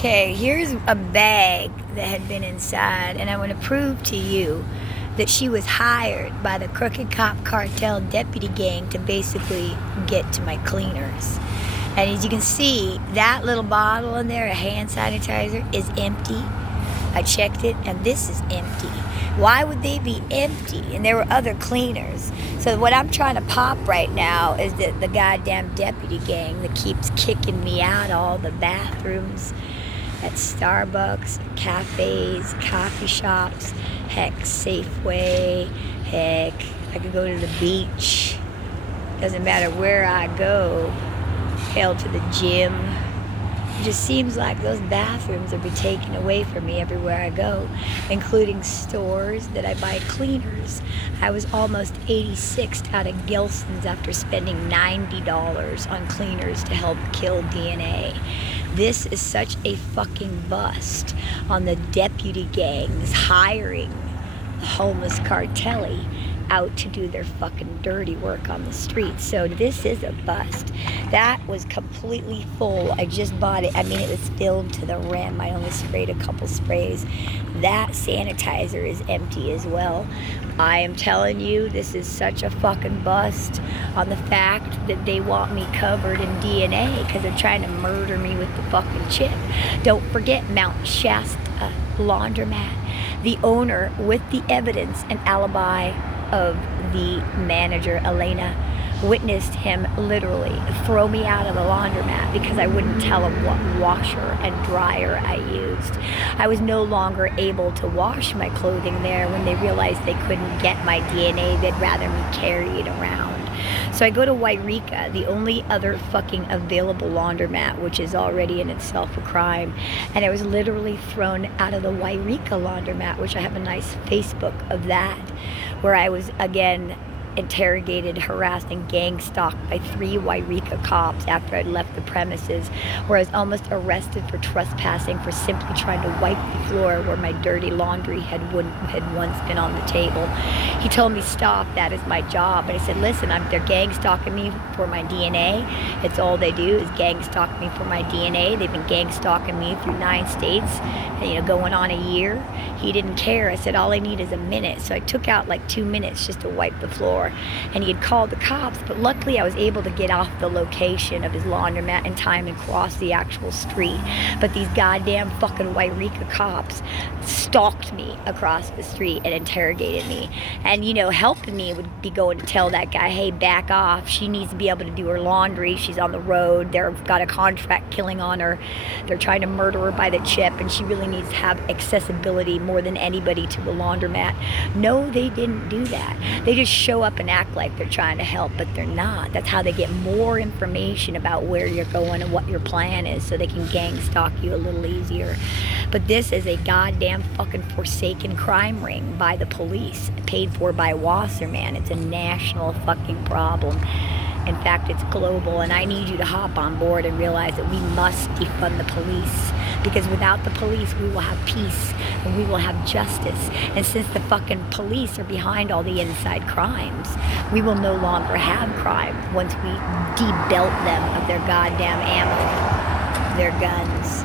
Okay, here's a bag that had been inside, and I want to prove to you that she was hired by the crooked cop cartel deputy gang to basically get to my cleaners. And as you can see, that little bottle in there, a hand sanitizer, is empty. I checked it, and this is empty. Why would they be empty? And there were other cleaners. So what I'm trying to pop right now is the goddamn deputy gang that keeps kicking me out of all the bathrooms at Starbucks, cafes, coffee shops, heck, Safeway, heck, I could go to the beach. Doesn't matter where I go. Hell, to the gym. It just seems like those bathrooms are being taken away from me everywhere I go, including stores that I buy cleaners. I was almost 86th out of Gilson's after spending $90 on cleaners to help kill DNA. This is such a fucking bust on the deputy gangs hiring the homeless cartel out to do their fucking dirty work on the streets. So this is a bust. That was completely full. I just bought it. I mean, it was filled to the rim. I only sprayed a couple sprays. That sanitizer is empty as well. I am telling you, this is such a fucking bust on the fact that they want me covered in DNA because they're trying to murder me with the fucking chip. Don't forget Mount Shasta Laundromat. The owner, with the evidence and alibi of the manager, Elena, witnessed him literally throw me out of the laundromat because I wouldn't tell him what washer and dryer I used. I was no longer able to wash my clothing there when they realized they couldn't get my DNA. They'd rather me carry it around. So I go to Wairika, the only other fucking available laundromat, which is already in itself a crime. And I was literally thrown out of the Wairika laundromat, which I have a nice Facebook of that, where I was, again, interrogated, harassed, and gang stalked by 3 Wairika cops after I'd left the premises, where I was almost arrested for trespassing for simply trying to wipe the floor where my dirty laundry had once been on the table. He told me, stop, that is my job. And I said, listen, they're gang stalking me for my DNA. It's all they do is gang stalk me for my DNA. They've been gang stalking me through 9 states, going on a year. He didn't care. I said, all I need is a minute. So I took out like 2 minutes just to wipe the floor. And he had called the cops, but luckily I was able to get off the location of his laundromat in time and cross the actual street. But these goddamn fucking Wairika cops stalked me across the street and interrogated me. And, helping me would be going to tell that guy, hey, back off. She needs to be able to do her laundry. She's on the road. They've got a contract killing on her. They're trying to murder her by the chip, and she really needs to have accessibility more than anybody to the laundromat. No, they didn't do that. They just show up and act like they're trying to help, but they're not. That's how they get more information about where you're going and what your plan is, so they can gang stalk you a little easier. But this is a goddamn fucking forsaken crime ring by the police, paid for by Wasserman. It's a national fucking problem. In fact, it's global, and I need you to hop on board and realize that we must defund the police, because without the police, we will have peace and we will have justice. And since the fucking police are behind all the inside crimes, we will no longer have crime once we debelt them of their goddamn ammo, their guns,